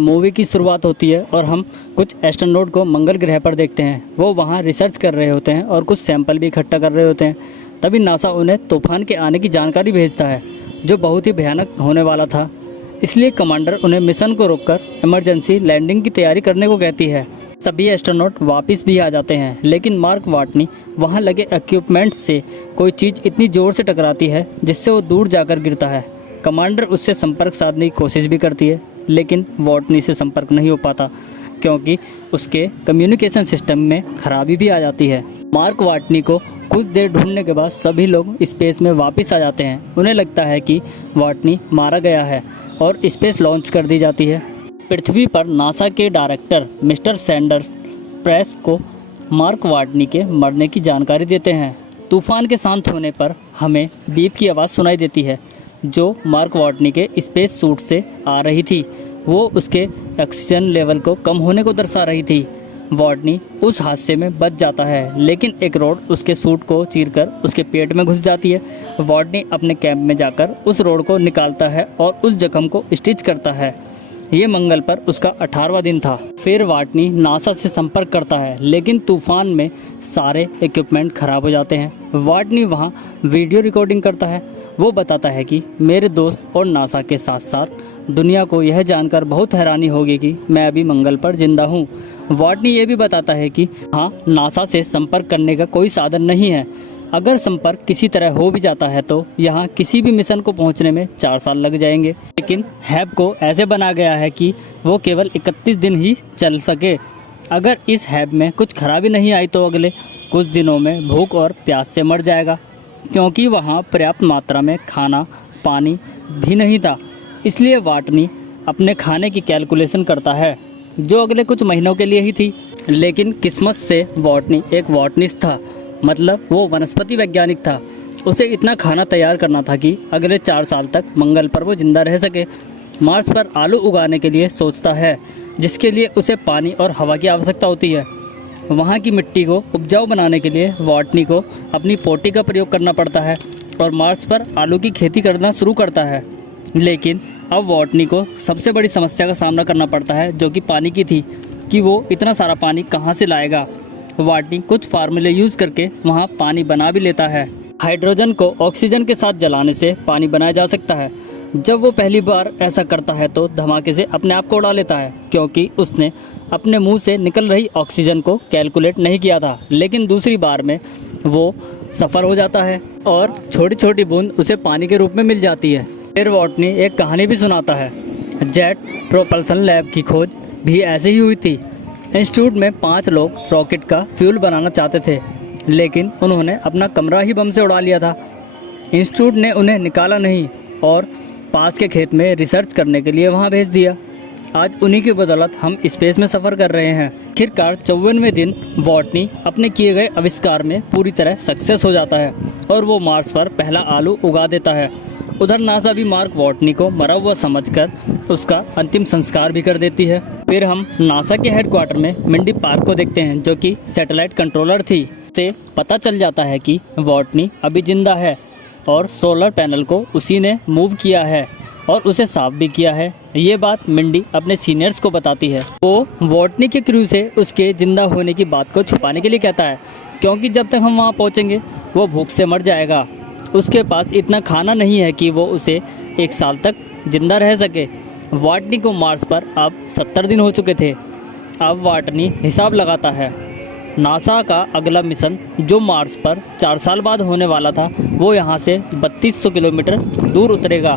Movie की शुरुआत होती है और हम कुछ एस्ट्रोनॉट को मंगल ग्रह पर देखते हैं। वो वहाँ रिसर्च कर रहे होते हैं और कुछ सैंपल भी इकट्ठा कर रहे होते हैं। तभी नासा उन्हें तूफान के आने की जानकारी भेजता है जो बहुत ही भयानक होने वाला था। इसलिए कमांडर उन्हें मिशन को रोककर इमरजेंसी लैंडिंग की तैयारी करने को कहती है। सभी एस्ट्रोनॉट वापस भी आ जाते हैं, लेकिन मार्क वाटनी वहाँ लगे इक्विपमेंट्स से कोई चीज़ इतनी ज़ोर से टकराती है जिससे वो दूर जाकर गिरता है। कमांडर उससे संपर्क साधने की कोशिश भी करती है, लेकिन वाटनी से संपर्क नहीं हो पाता क्योंकि उसके कम्युनिकेशन सिस्टम में खराबी भी आ जाती है। मार्क वाटनी को कुछ देर ढूंढने के बाद सभी लोग स्पेस में वापस आ जाते हैं। उन्हें लगता है कि वाटनी मारा गया है और स्पेस लॉन्च कर दी जाती है। पृथ्वी पर नासा के डायरेक्टर मिस्टर सैंडर्स प्रेस को मार्क वाटनी के मरने की जानकारी देते हैं। तूफान के शांत होने पर हमें बीप की आवाज़ सुनाई देती है जो मार्क वाटनी के स्पेस सूट से आ रही थी। वो उसके ऑक्सीजन लेवल को कम होने को दर्शा रही थी। वाटनी उस हादसे में बच जाता है, लेकिन एक रोड उसके सूट को चीरकर उसके पेट में घुस जाती है। वाटनी अपने कैंप में जाकर उस रोड को निकालता है और उस जख्म को स्टिच करता है। ये मंगल पर उसका 18वां दिन था। फिर वाटनी नासा से संपर्क करता है, लेकिन तूफान में सारे इक्विपमेंट खराब हो जाते हैं। वाटनी वहाँ वीडियो रिकॉर्डिंग करता है। वो बताता है कि मेरे दोस्त और नासा के साथ साथ दुनिया को यह जानकर बहुत हैरानी होगी कि मैं अभी मंगल पर जिंदा हूँ। वाटनी ये भी बताता है कि हाँ, नासा से संपर्क करने का कोई साधन नहीं है। अगर संपर्क किसी तरह हो भी जाता है तो यहाँ किसी भी मिशन को पहुँचने में 4 साल लग जाएंगे। लेकिन हैब को ऐसे बना गया है कि वो केवल 31 दिन ही चल सके। अगर इस हैब में कुछ खराबी नहीं आई तो अगले कुछ दिनों में भूख और प्यास से मर जाएगा, क्योंकि वहाँ पर्याप्त मात्रा में खाना पानी भी नहीं था। इसलिए वाटनी अपने खाने की कैलकुलेशन करता है जो अगले कुछ महीनों के लिए ही थी। लेकिन किस्मत से वाटनी एक बॉटनिस्ट था, मतलब वो वनस्पति वैज्ञानिक था। उसे इतना खाना तैयार करना था कि अगले 4 साल तक मंगल पर वो जिंदा रह सके। मार्स पर आलू उगाने के लिए सोचता है, जिसके लिए उसे पानी और हवा की आवश्यकता होती है। वहाँ की मिट्टी को उपजाऊ बनाने के लिए वाटनी को अपनी पोटी का प्रयोग करना पड़ता है और मार्स पर आलू की खेती करना शुरू करता है। लेकिन अब वाटनी को सबसे बड़ी समस्या का सामना करना पड़ता है, जो कि पानी की थी, कि वो इतना सारा पानी कहाँ से लाएगा। वाटनी कुछ फार्मूले यूज़ करके वहाँ पानी बना भी लेता है। हाइड्रोजन को ऑक्सीजन के साथ जलाने से पानी बनाया जा सकता है। जब वो पहली बार ऐसा करता है तो धमाके से अपने आप को उड़ा लेता है, क्योंकि उसने अपने मुंह से निकल रही ऑक्सीजन को कैलकुलेट नहीं किया था। लेकिन दूसरी बार में वो सफल हो जाता है और छोटी छोटी बूंद उसे पानी के रूप में मिल जाती है। फिर वाटनी एक कहानी भी सुनाता है। जेट प्रोपल्सन लैब की खोज भी ऐसे ही हुई थी। इंस्टीट्यूट में 5 लोग रॉकेट का फ्यूल बनाना चाहते थे, लेकिन उन्होंने अपना कमरा ही बम से उड़ा लिया था। इंस्टीट्यूट ने उन्हें निकाला नहीं और पास के खेत में रिसर्च करने के लिए वहां भेज दिया। आज उन्हीं की बदौलत हम स्पेस में सफ़र कर रहे हैं। आखिरकार 54वें दिन वाटनी अपने किए गए आविष्कार में पूरी तरह सक्सेस हो जाता है और वो मार्स पर पहला आलू उगा देता है। उधर नासा भी मार्क वाटनी को मरा हुआ समझकर उसका अंतिम संस्कार भी कर देती है। फिर हम नासा के हेडक्वार्टर में मिंडी पार्क को देखते हैं, जो कि सैटेलाइट कंट्रोलर थी। से पता चल जाता है कि वाटनी अभी जिंदा है और सोलर पैनल को उसी ने मूव किया है और उसे साफ भी किया है। ये बात मिंडी अपने सीनियर्स को बताती है। वो वाटनी के क्रू से उसके जिंदा होने की बात को छुपाने के लिए कहता है, क्योंकि जब तक हम वहाँ पहुँचेंगे वो भूख से मर जाएगा। उसके पास इतना खाना नहीं है कि वो उसे 1 साल तक जिंदा रह सके। वाटनी को मार्स पर अब 70 दिन हो चुके थे। अब वाटनी हिसाब लगाता है। नासा का अगला मिशन जो मार्स पर 4 साल बाद होने वाला था, वो यहाँ से 3200 किलोमीटर दूर उतरेगा।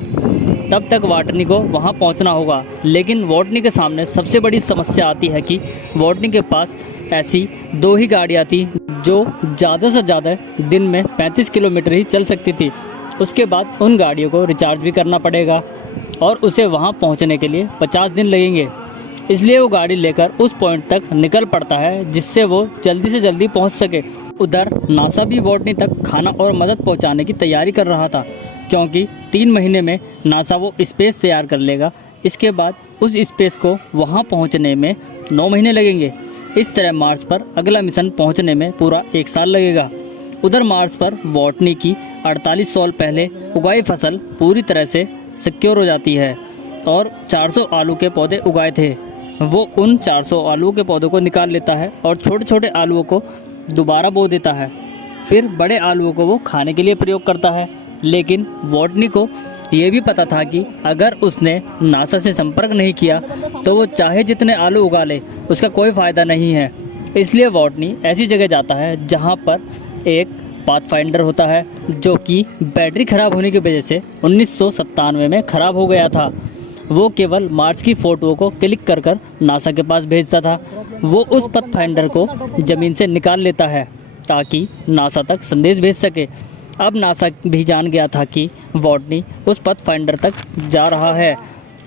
तब तक वाटनी को वहाँ पहुँचना होगा। लेकिन वाटनी के सामने सबसे बड़ी समस्या आती है कि वाटनी के पास ऐसी 2 ही गाड़ियाँ थी जो ज़्यादा से ज़्यादा दिन में 35 किलोमीटर ही चल सकती थी। उसके बाद उन गाड़ियों को रिचार्ज भी करना पड़ेगा और उसे वहाँ पहुँचने के लिए 50 दिन लगेंगे। इसलिए वो गाड़ी लेकर उस पॉइंट तक निकल पड़ता है जिससे वो जल्दी से जल्दी पहुँच सके। उधर नासा भी वाटनी तक खाना और मदद पहुँचाने की तैयारी कर रहा था, क्योंकि 3 महीने में नासा वो स्पेस तैयार कर लेगा। इसके बाद उस स्पेस को वहाँ पहुँचने में 9 महीने लगेंगे। इस तरह मार्स पर अगला मिशन पहुँचने में पूरा 1 साल लगेगा। उधर मार्स पर वाटनी की 48 साल पहले उगाई फसल पूरी तरह से सिक्योर हो जाती है और 400 आलू के पौधे उगाए थे। वो उन 400 आलू के पौधों को निकाल लेता है और छोटे छोटे आलूओं को दोबारा बो देता है। फिर बड़े आलूओं को वो खाने के लिए प्रयोग करता है। लेकिन वॉटनी को ये भी पता था कि अगर उसने नासा से संपर्क नहीं किया तो वो चाहे जितने आलू उगा ले उसका कोई फ़ायदा नहीं है। इसलिए वॉटनी ऐसी जगह जाता है जहाँ पर एक पाथफाइंडर होता है, जो कि बैटरी ख़राब होने की वजह से 1997 में ख़राब हो गया था। वो केवल मार्स की फ़ोटो को क्लिक कर कर नासा के पास भेजता था। वो उस पाथफाइंडर को ज़मीन से निकाल लेता है ताकि नासा तक संदेश भेज सके। अब नासा भी जान गया था कि वॉटनी उस पाथफाइंडर तक जा रहा है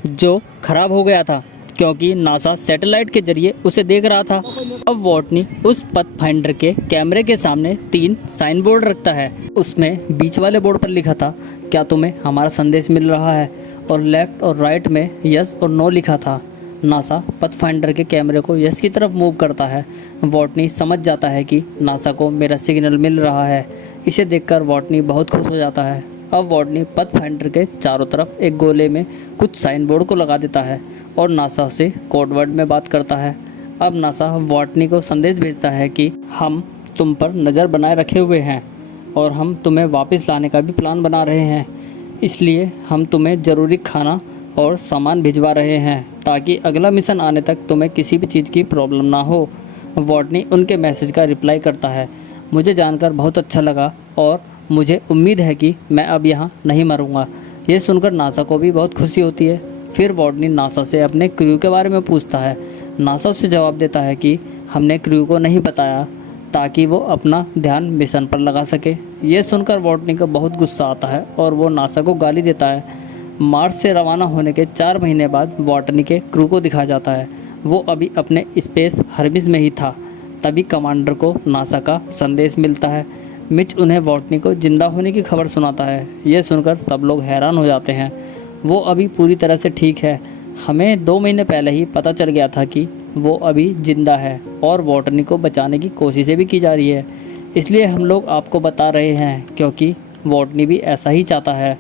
जो ख़राब हो गया था, क्योंकि नासा सैटेलाइट के जरिए उसे देख रहा था। अब वॉटनी उस पाथफाइंडर के कैमरे के सामने 3 साइन बोर्ड रखता है। उसमें बीच वाले बोर्ड पर लिखा था, क्या तुम्हें हमारा संदेश मिल रहा है, और लेफ्ट और राइट में यस और नो लिखा था। नासा पाथफाइंडर के कैमरे को यस की तरफ मूव करता है। वॉटनी समझ जाता है कि नासा को मेरा सिग्नल मिल रहा है। इसे देखकर वॉटनी बहुत खुश हो जाता है। अब वॉटनी पाथफाइंडर के चारों तरफ एक गोले में कुछ साइन बोर्ड को लगा देता है और नासा से कोड वर्ड में बात करता है। अब नासा वॉटनी को संदेश भेजता है कि हम तुम पर नज़र बनाए रखे हुए हैं और हम तुम्हें वापस लाने का भी प्लान बना रहे हैं। इसलिए हम तुम्हें ज़रूरी खाना और सामान भिजवा रहे हैं ताकि अगला मिशन आने तक तुम्हें किसी भी चीज़ की प्रॉब्लम ना हो। वॉटनी उनके मैसेज का रिप्लाई करता है, मुझे जानकर बहुत अच्छा लगा और मुझे उम्मीद है कि मैं अब यहाँ नहीं मरूँगा। ये सुनकर नासा को भी बहुत खुशी होती है। फिर वॉटनी नासा से अपने क्रू के बारे में पूछता है। नासा उससे जवाब देता है कि हमने क्रू को नहीं बताया ताकि वो अपना ध्यान मिशन पर लगा सके। ये सुनकर वॉटनी को बहुत गुस्सा आता है और वो नासा को गाली देता है। मार्स से रवाना होने के 4 महीने बाद वॉटनी के क्रू को दिखाया जाता है। वो अभी अपने स्पेस हर्मिस में ही था। तभी कमांडर को नासा का संदेश मिलता है। मिच उन्हें वॉटनी को जिंदा होने की खबर सुनाता है। ये सुनकर सब लोग हैरान हो जाते हैं। वो अभी पूरी तरह से ठीक है। हमें 2 महीने पहले ही पता चल गया था कि वो अभी जिंदा है और वॉटनी को बचाने की कोशिशें भी की जा रही है। इसलिए हम लोग आपको बता रहे हैं क्योंकि वॉटनी भी ऐसा ही चाहता है।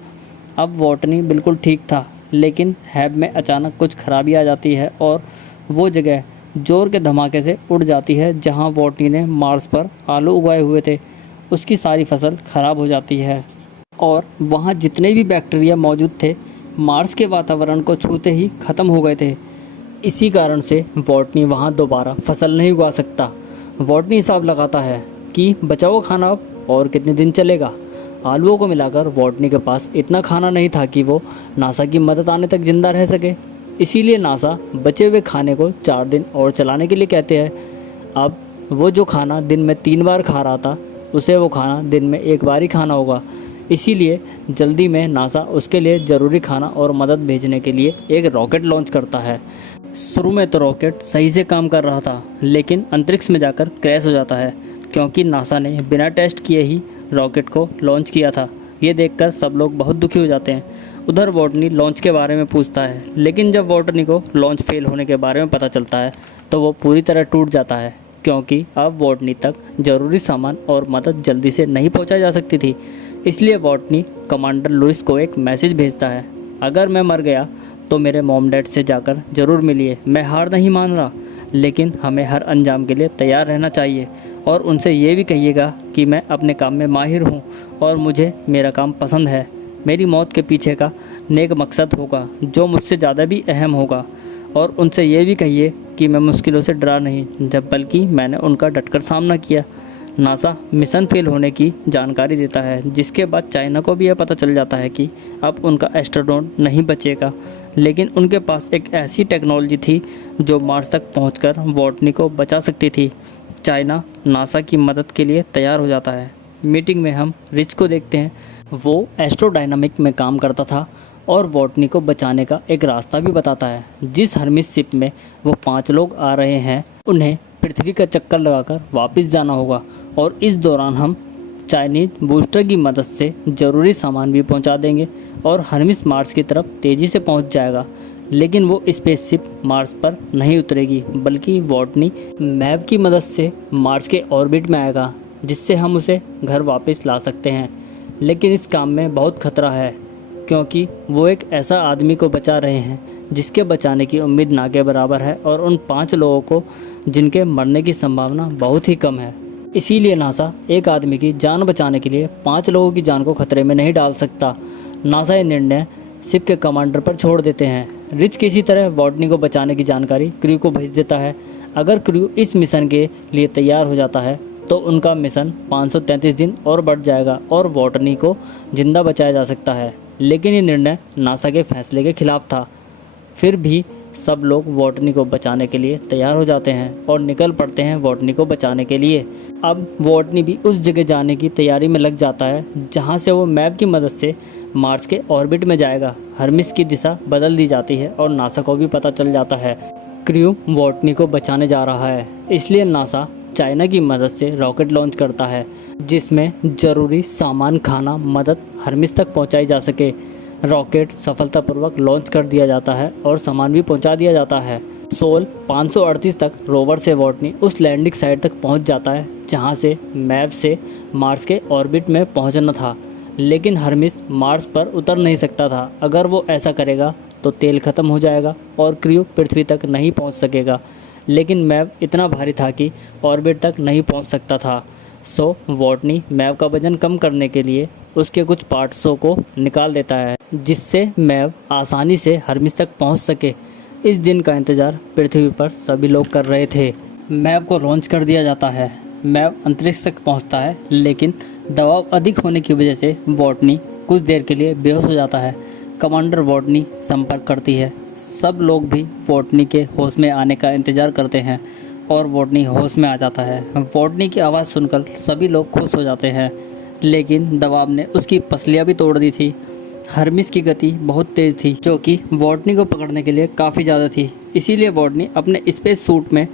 अब वॉटनी बिल्कुल ठीक था, लेकिन हैब में अचानक कुछ खराबी आ जाती है और वो जगह जोर के धमाके से उड़ जाती है जहां वॉटनी ने मार्स पर आलू उगाए हुए थे। उसकी सारी फसल खराब हो जाती है और वहां जितने भी बैक्टीरिया मौजूद थे मार्स के वातावरण को छूते ही ख़त्म हो गए थे। इसी कारण से वॉटनी वहां दोबारा फसल नहीं उगा सकता। वॉटनी हिसाब लगाता है कि बचा हुआ खाना अब और कितने दिन चलेगा। आलूओं को मिलाकर वॉटनी के पास इतना खाना नहीं था कि वो नासा की मदद आने तक जिंदा रह सके। इसीलिए नासा बचे हुए खाने को 4 दिन और चलाने के लिए कहते हैं। अब वो जो खाना दिन में 3 बार खा रहा था उसे वो खाना दिन में 1 बार ही खाना होगा। इसीलिए जल्दी में नासा उसके लिए ज़रूरी खाना और मदद भेजने के लिए एक रॉकेट लॉन्च करता है। शुरू में तो रॉकेट सही से काम कर रहा था, लेकिन अंतरिक्ष में जाकर क्रैश हो जाता है क्योंकि नासा ने बिना टेस्ट किए ही रॉकेट को लॉन्च किया था। ये देखकर सब लोग बहुत दुखी हो जाते हैं। उधर वॉटनी लॉन्च के बारे में पूछता है, लेकिन जब वॉटनी को लॉन्च फेल होने के बारे में पता चलता है तो वो पूरी तरह टूट जाता है क्योंकि अब वॉटनी तक ज़रूरी सामान और मदद जल्दी से नहीं पहुंचाई जा सकती थी। इसलिए वॉटनी कमांडर लुइस को एक मैसेज भेजता है, अगर मैं मर गया तो मेरे मॉम डैड से जाकर ज़रूर मिलिए। मैं हार नहीं मान रहा, लेकिन हमें हर अंजाम के लिए तैयार रहना चाहिए और उनसे ये भी कहिएगा कि मैं अपने काम में माहिर हूँ और मुझे मेरा काम पसंद है। मेरी मौत के पीछे का नेक मकसद होगा जो मुझसे ज़्यादा भी अहम होगा। और उनसे ये भी कहिए कि मैं मुश्किलों से डरा नहीं, जब बल्कि मैंने उनका डटकर सामना किया। नासा मिशन फेल होने की जानकारी देता है, जिसके बाद चाइना को भी यह पता चल जाता है कि अब उनका एस्ट्रोनॉट नहीं बचेगा। लेकिन उनके पास एक ऐसी टेक्नोलॉजी थी जो मार्स तक पहुंचकर वॉटनी को बचा सकती थी। चाइना नासा की मदद के लिए तैयार हो जाता है। मीटिंग में हम रिच को देखते हैं। वो एस्ट्रोडायनामिक में काम करता था और वॉटनी को बचाने का एक रास्ता भी बताता है। जिस हर्मिस शिप में वो 5 लोग आ रहे हैं उन्हें पृथ्वी का चक्कर लगाकर वापस जाना होगा और इस दौरान हम चाइनीज बूस्टर की मदद से ज़रूरी सामान भी पहुंचा देंगे और हर्मिस मार्स की तरफ तेज़ी से पहुंच जाएगा। लेकिन वो स्पेसशिप मार्स पर नहीं उतरेगी, बल्कि वॉटनी मैप की मदद से मार्स के ऑर्बिट में आएगा, जिससे हम उसे घर वापस ला सकते हैं। लेकिन इस काम में बहुत खतरा है क्योंकि वो एक ऐसा आदमी को बचा रहे हैं जिसके बचाने की उम्मीद ना के बराबर है और उन 5 लोगों को जिनके मरने की संभावना बहुत ही कम है। इसीलिए नासा एक आदमी की जान बचाने के लिए 5 लोगों की जान को खतरे में नहीं डाल सकता। नासा ये निर्णय शिप के कमांडर पर छोड़ देते हैं। रिच किसी तरह वॉटनी को बचाने की जानकारी क्रू को भेज देता है। अगर क्रू इस मिशन के लिए तैयार हो जाता है तो उनका मिशन 533 दिन और बढ़ जाएगा और वॉटनी को जिंदा बचाया जा सकता है। लेकिन ये निर्णय नासा के फैसले के खिलाफ था। फिर भी सब लोग वॉटनी को बचाने के लिए तैयार हो जाते हैं और निकल पड़ते हैं वॉटनी को बचाने के लिए। अब वॉटनी भी उस जगह जाने की तैयारी में लग जाता है जहां से वो मैप की मदद से मार्स के ऑर्बिट में जाएगा। हर्मिस की दिशा बदल दी जाती है और नासा को भी पता चल जाता है क्रू वॉटनी को बचाने जा रहा है। इसलिए नासा चाइना की मदद से रॉकेट लॉन्च करता है जिसमें ज़रूरी सामान, खाना, मदद हर्मिस तक पहुंचाई जा सके। रॉकेट सफलतापूर्वक लॉन्च कर दिया जाता है और सामान भी पहुंचा दिया जाता है। सोल 538 तक रोवर से वॉटनी उस लैंडिंग साइट तक पहुंच जाता है जहां से मैप से मार्स के ऑर्बिट में पहुंचना था। लेकिन हर्मिस मार्स पर उतर नहीं सकता था। अगर वो ऐसा करेगा तो तेल ख़त्म हो जाएगा और क्रू पृथ्वी तक नहीं पहुंच सकेगा। लेकिन मैप इतना भारी था कि ऑर्बिट तक नहीं पहुंच सकता था। सो वॉटनी मैप का वजन कम करने के लिए उसके कुछ पार्ट्सों को निकाल देता है जिससे मैप आसानी से हर्मिस तक पहुंच सके। इस दिन का इंतज़ार पृथ्वी पर सभी लोग कर रहे थे। मैप को लॉन्च कर दिया जाता है। मैप अंतरिक्ष तक पहुंचता है लेकिन दबाव अधिक होने की वजह से वॉटनी कुछ देर के लिए बेहोश हो जाता है। कमांडर वॉटनी संपर्क करती है। सब लोग भी वॉटनी के होश में आने का इंतज़ार करते हैं और वॉटनी होश में आ जाता है। वॉटनी की आवाज़ सुनकर सभी लोग खुश हो जाते हैं लेकिन दबाव ने उसकी पसलियाँ भी तोड़ दी थी। हर्मिस की गति बहुत तेज़ थी जो कि वॉटनी को पकड़ने के लिए काफ़ी ज़्यादा थी। इसीलिए वॉटनी अपने स्पेस सूट में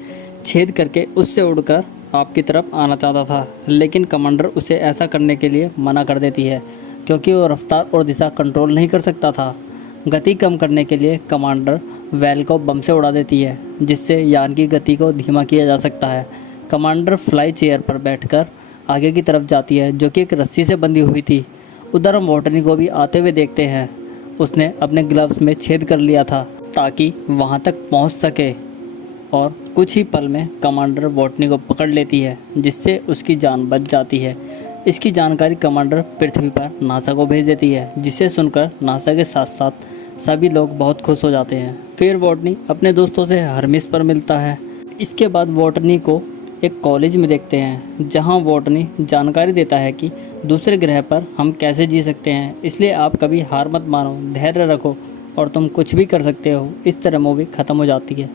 छेद करके उससे उड़कर आपकी तरफ आना चाहता था। लेकिन कमांडर उसे ऐसा करने के लिए मना कर देती है क्योंकि वो रफ्तार और दिशा कंट्रोल नहीं कर सकता था। गति कम करने के लिए कमांडर वैल को बम से उड़ा देती है जिससे यान की गति को धीमा किया जा सकता है। कमांडर फ्लाई चेयर पर बैठकर आगे की तरफ जाती है जो कि एक रस्सी से बंधी हुई थी। उधर हम वॉटनी को भी आते हुए देखते हैं। उसने अपने ग्लव्स में छेद कर लिया था ताकि वहां तक पहुंच सके और कुछ ही पल में कमांडर वॉटनी को पकड़ लेती है जिससे उसकी जान बच जाती है। इसकी जानकारी कमांडर पृथ्वी पर नासा को भेज देती है जिसे सुनकर नासा के साथ साथ सभी लोग बहुत खुश हो जाते हैं। फिर वॉटनी अपने दोस्तों से हर्मिस पर मिलता है। इसके बाद वॉटनी को एक कॉलेज में देखते हैं जहां वॉटनी जानकारी देता है कि दूसरे ग्रह पर हम कैसे जी सकते हैं। इसलिए आप कभी हार मत मानो, धैर्य रखो और तुम कुछ भी कर सकते हो। इस तरह मूवी ख़त्म हो जाती है।